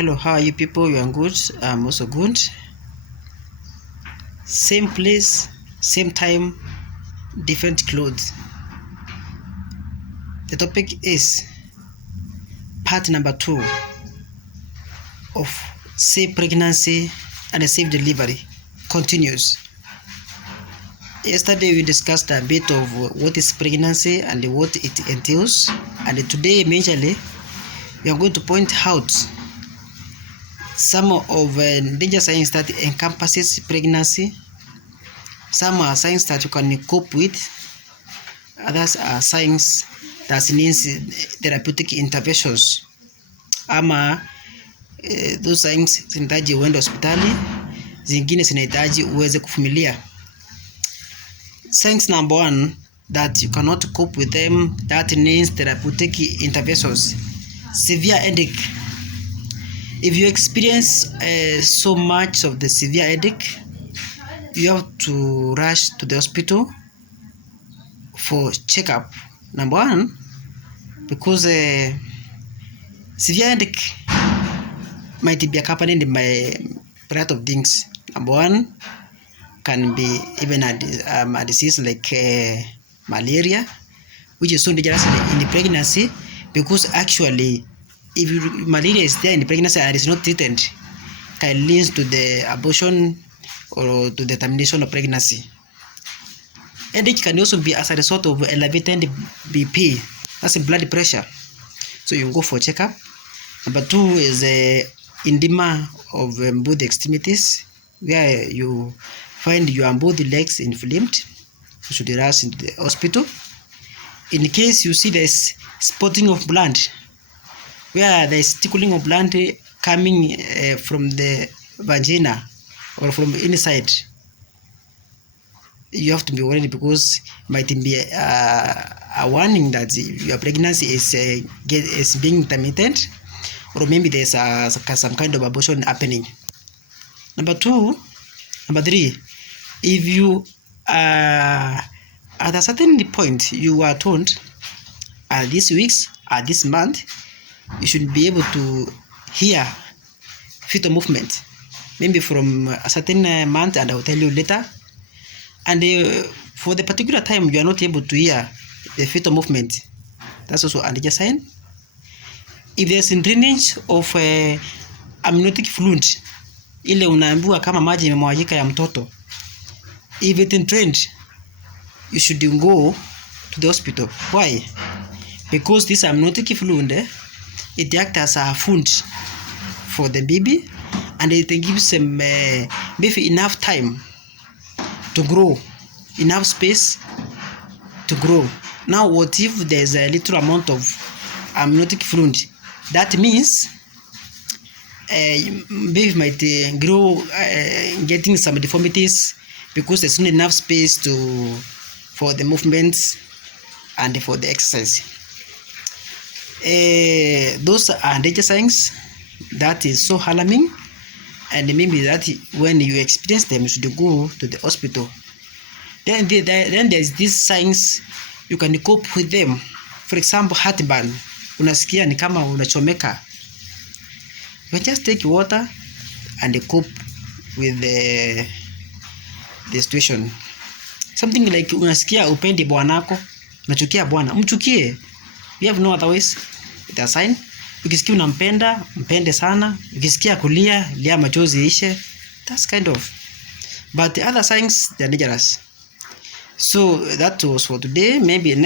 Hello, how are you people? You are good. I'm also good. Same place, same time, different clothes. The topic is part number 2 of safe pregnancy and safe delivery continues. Yesterday we discussed a bit of what is pregnancy and what it entails, and today majorly we are going to point out some of danger signs that encompasses pregnancy. Some are signs that you can cope with, others are signs that needs therapeutic interventions. Ama those signs zinahitaji uende hospitali, zingine zinahitaji uweze kuvumilia. Signs number 1 that you cannot cope with them, that needs therapeutic interventions. Severe headache. If you experience so much of the severe headache, you have to rush to the hospital for checkup. Number 1, because severe headache might be accompanied by a variety of things. Number 1 can be even a disease like malaria, which is so dangerous in the pregnancy, because actually if malaria is there in the pregnancy and is not treated, can lead to the abortion or to the termination of pregnancy. Headache can also be as a result of elevated BP, that's blood pressure. So you go for checkup. Number 2 is edema of both extremities, where you find your both legs inflamed. You should rush into the hospital. In case you see there's spotting of blood, where there's tickling of blood coming from the vagina or from inside, you have to be worried, because it might be a warning that your pregnancy is being intermittent, or maybe there's some kind of abortion happening. Number 3, if you at a certain point you are told this weeks, this month, you should be able to hear fetal movement, maybe from a certain month, and I will tell you later. And for the particular time you are not able to hear the fetal movement, that's also a danger sign. If there's a drainage of amniotic fluid, ile unaambiwa kama maji imemwagika ya mtoto, if it is drained, you should go to the hospital. Why? Because this amniotic fluid, it acts as a food for the baby, and it gives them maybe enough time to grow, enough space to grow. Now what if there's a little amount of amniotic fluid? That means baby might grow getting some deformities, because there's not enough space for the movements and for the exercise. Those are danger signs that is so alarming, and maybe that when you experience them, you should go to the hospital. Then there's these signs you can cope with them. For example, heartburn. Unasikia ni kama unachomeka, you just take water and cope with the situation. Something like unasikia upendi bwanako, unachukia bwana, mchukie. We have no other ways. It's a sign. Ukisikia unampenda, mpende sana. Ukisikia kulia, lia machozi ishe. That's kind of. But the other signs, they're dangerous. So that was for today. Maybe next